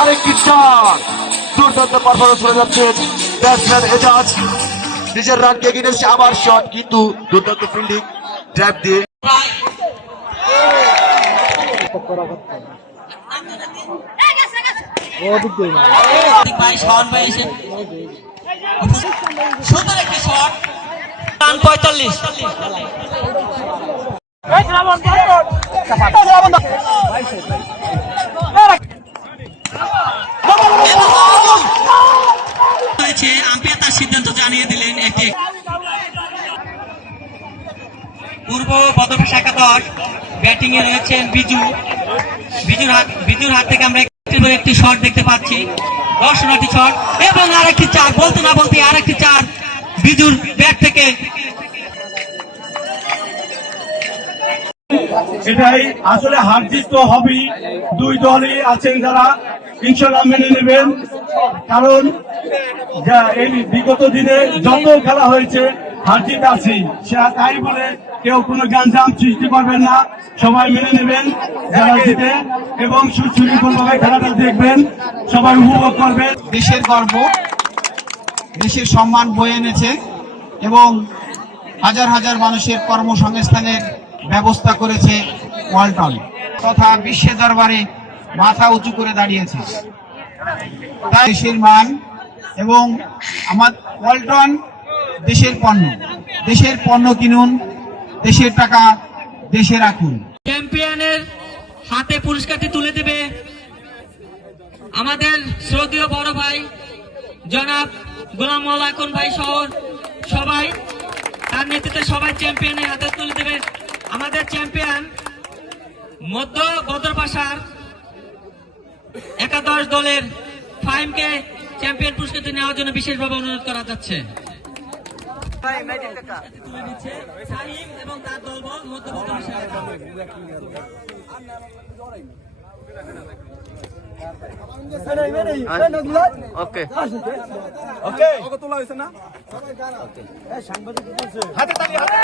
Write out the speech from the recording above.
আরেকটি চার দুর্দান্ত পারফরমেন্স করে যাচ্ছে ব্যাটসম্যান এজাজ নিজের রানকে এগিয়ে আবার শট কিন্তু দুর্দান্ত ফিল্ডিং ট্র্যাপ দিয়ে পঁয়তাল্লিশ পূর্ব বদরপুর শাখা দশ ব্যাটিং এ রয়েছেন বিজু। বিজুর হাত বিজুর হাত থেকে আমরা একটি শট দেখতে পাচ্ছি। দর্শনার্থী শট এবং আরেকটি চার। বলতে না বলতে আরেকটি চার বিজুর ব্যাট থেকে এটাই আসলে হার জিত তো হবেই। দুই দলই আছেন যারা ইনশাল্লাহ মেনে নেবেন। কারণ এই বিগত দিনে যত খেলা হয়েছে, হার জিত আছে সে তাই বলে কেউ কোনো গ্যাঞ্জাম সৃষ্টি করবেন না। সবাই মেনে নেবেন যারা জিতে এবং সুশৃঙ্খলভাবে খেলাটা দেখবেন। সবাই উপভোগ করবেন। দেশের গর্ব, দেশের সম্মান বয়ে এনেছে এবং হাজার হাজার মানুষের কর্মসংস্থানের ব্যবস্থা করেছে ওয়ালটন, তথা বিশ্বের দরবারে মাথা উঁচু করে দাঁড়িয়েছে। তাই দেশের মান এবং আমার ওয়ালটন দেশের পণ্য দেশের পণ্য কিনুন, দেশের টাকা দেশে রাখুন। চ্যাম্পিয়নের হাতে পুরস্কারটি তুলে দেবে আমাদের শ্রদ্ধেয় বড় ভাই, জনাব গোলাম মোল্লা ভাই সহ সবাই। তার নেতৃত্বে সবাই চ্যাম্পিয়নের হাতে তুলে দেবে। আমাদের চ্যাম্পিয়ন মধ্য বদরপাশার একাদশ দলের ফাইমকে চ্যাম্পিয়ন পুরস্কারটি নেওয়ার জন্য বিশেষভাবে অনুরোধ করা যাচ্ছে। তুলে দিচ্ছে সাহিম এবং তার দলবল মধ্য বদরপাশার হাতে তালি হাতে